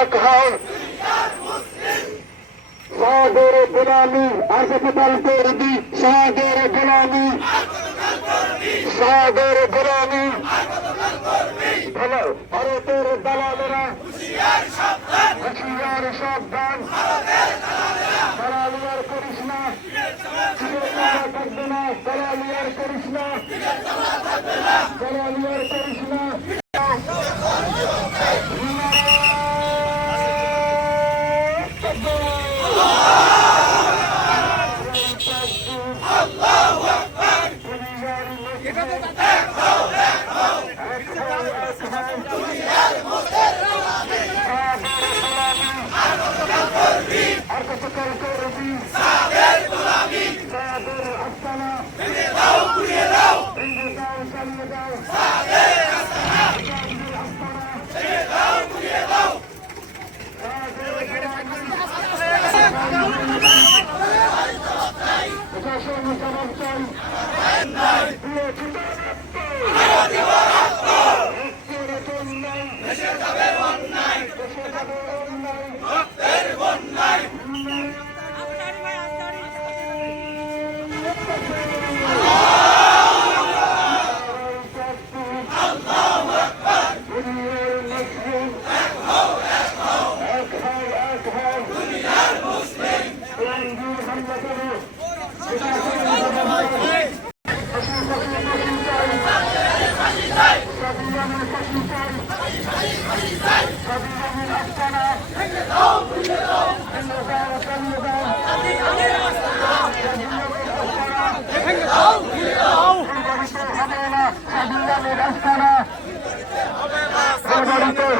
এক হও সাদের গোলামি আশপাতাল করবি সাদের গোলামি সাদের গোলামি ভালো ভারতের দালালেরা হুঁশিয়ার সাবধান দালালি আর করিস না থাকবে না দালালি আর করিস না দালালি আর করিস না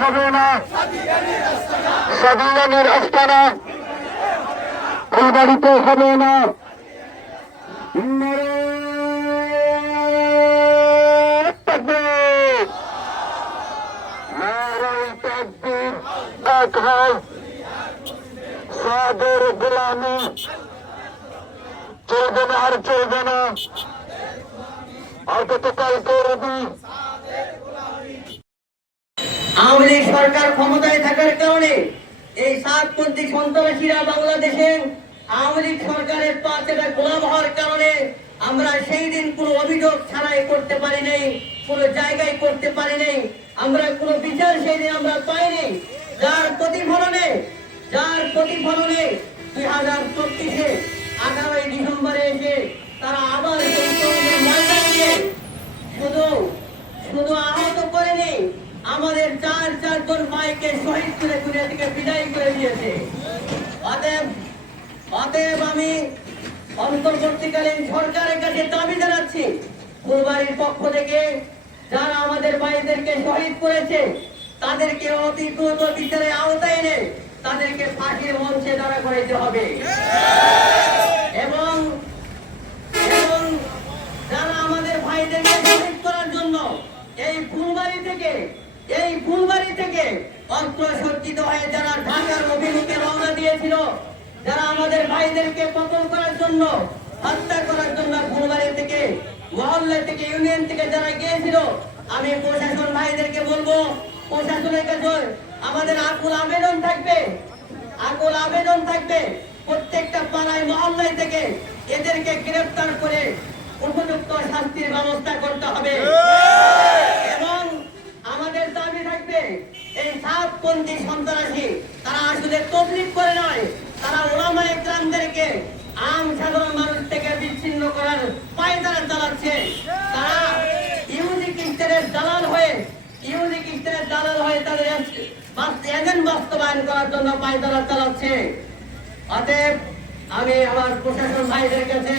হবে না স্বাধীনের আস্তানা ফুলবাড়িতে হবে না সাদের গোলামি চলবে না আর চলবে না আর কতকাল করবি আওয়ামী লীগ সরকার ক্ষমতায় থাকার কারণে এই সাতপন্থী সন্ত্রাসীরা বাংলাদেশে আওয়ামী লীগ সরকারের পাঁচটা গোলাম হওয়ার কারণে আমরা সেই দিন কোনো অভিযোগ ছাড়াই করতে পারি নাই, কোনো জায়গায় করতে পারি নাই, আমরা কোনো বিচার সেই দিন আমরা পাইনি। যার প্রতিফলনে 2024-এ 18 ডিসেম্বরে এসে তারা আবার ময়দানে শুধু আহত করেনি, আমাদের চারজন ভাইকে শহীদ করে দুনিয়া থেকে বিদায় করে দিয়েছে। অতএব আমি অন্তর্বর্তীকালীন সরকারের কাছে দাবি জানাচ্ছি, ফুলবাড়ির পক্ষ থেকে যারা আমাদের ভাইদেরকে শহীদ করেছে তাদেরকে অতি দ্রুত বিচারের আওতায় এনে তাদেরকে ফাঁসির মঞ্চে দাঁড়া করাইতে হবে এবং যারা আমাদের ভাইদেরকে শহীদ করার জন্য এই ফুলবাড়ি থেকে অস্ত্র সজ্জিত হয়ে যারা ঢাকার অভিমুখে রওনা দিয়েছিল, যারা আমাদের ভাইদেরকে কতল করার জন্য, হত্যা করার জন্য ফুলবাড়ি থেকে, মহল্লা থেকে, ইউনিয়ন থেকে যারা গিয়েছিল, আমি প্রশাসন ভাইদেরকে বলবো, প্রশাসনের কাছে আমাদের আকুল আবেদন থাকবে প্রত্যেকটা পাড়ায় মহল্লায় থেকে এদেরকে গ্রেফতার করে উপযুক্ত শাস্তির ব্যবস্থা করতে হবে এবং আমাদের দাবি থাকবে এই সাতপন্থী সন্ত্রাসী তারা আসলে তবলিগ করে নয়, তারা ওলামায়ে কেরামদেরকে আম সাধারণ মানুষ থেকে বিচ্ছিন্ন করার পায়তারা চালাচ্ছে। তারা ইহুদি খ্রিস্টানের দালাল হয়ে তাদের এজেন্ট বাস্তবায়ন করার জন্য পায়তারা চালাচ্ছে। অতএব আমি আমার প্রশাসন ভাইদের কাছে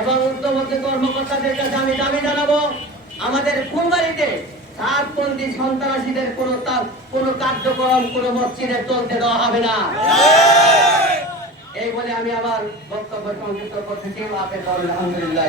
এবং উদ্যোগী কর্মকর্তাদের কাছে আমি দাবি জানাবো, আমাদের ফুলবাড়িতে সাতপন্থী সন্ত্রাসীদের কোনো কার্যক্রম কোনো মসজিদে চলতে দেওয়া হবে না। এই বলে আমি আমার বক্তব্য সংক্ষিপ্ত করতেছি। আলহামদুলিল্লাহ।